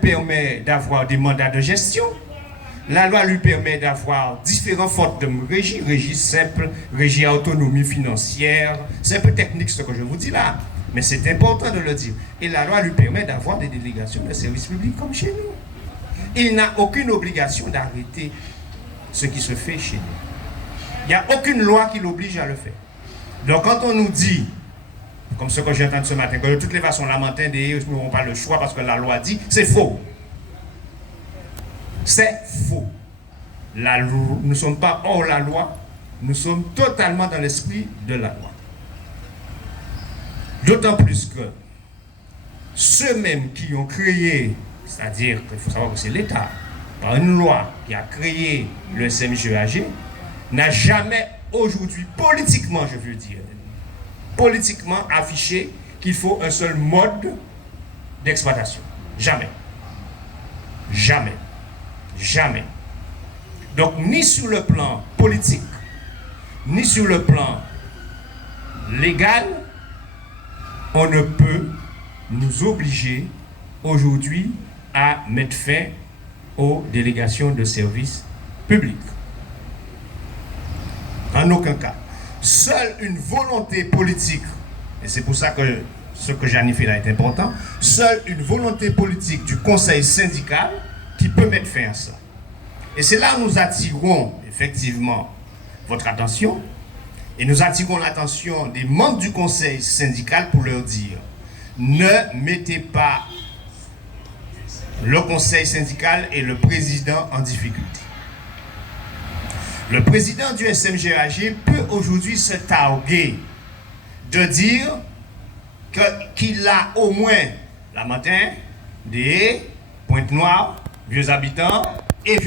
permet d'avoir des mandats de gestion. La loi lui permet d'avoir différentes formes de régie, régie simple, régie à autonomie financière. C'est un peu technique ce que je vous dis là, mais c'est important de le dire. Et la loi lui permet d'avoir des délégations de services publics comme chez nous. Il n'a aucune obligation d'arrêter ce qui se fait chez nous. Il n'y a aucune loi qui l'oblige à le faire. Donc quand on nous dit, comme ce que j'ai entendu ce matin, que de toutes les façons, la Mantindé, nous n'aurons pas le choix parce que la loi dit, c'est faux. C'est faux. Nous ne sommes pas hors la loi, nous sommes totalement dans l'esprit de la loi. D'autant plus que ceux-mêmes qui ont créé, c'est-à-dire qu'il faut savoir que c'est l'État, par une loi qui a créé le SMGAG, n'a jamais aujourd'hui, politiquement je veux dire, politiquement affiché qu'il faut un seul mode d'exploitation. Jamais. Jamais. Jamais. Donc, ni sur le plan politique, ni sur le plan légal, on ne peut nous obliger aujourd'hui à mettre fin aux délégations de services publics. En aucun cas. Seule une volonté politique, et c'est pour ça que ce que j'ai annoncé là est important, seule une volonté politique du conseil syndical qui peut mettre fin à ça. Et c'est là où nous attirons effectivement votre attention, et nous attirons l'attention des membres du conseil syndical pour leur dire, ne mettez pas le conseil syndical et le président en difficulté. Le président du SMGAG peut aujourd'hui se targuer de dire qu'il a au moins la Mantindé, Pointe-Noire, Vieux Habitants et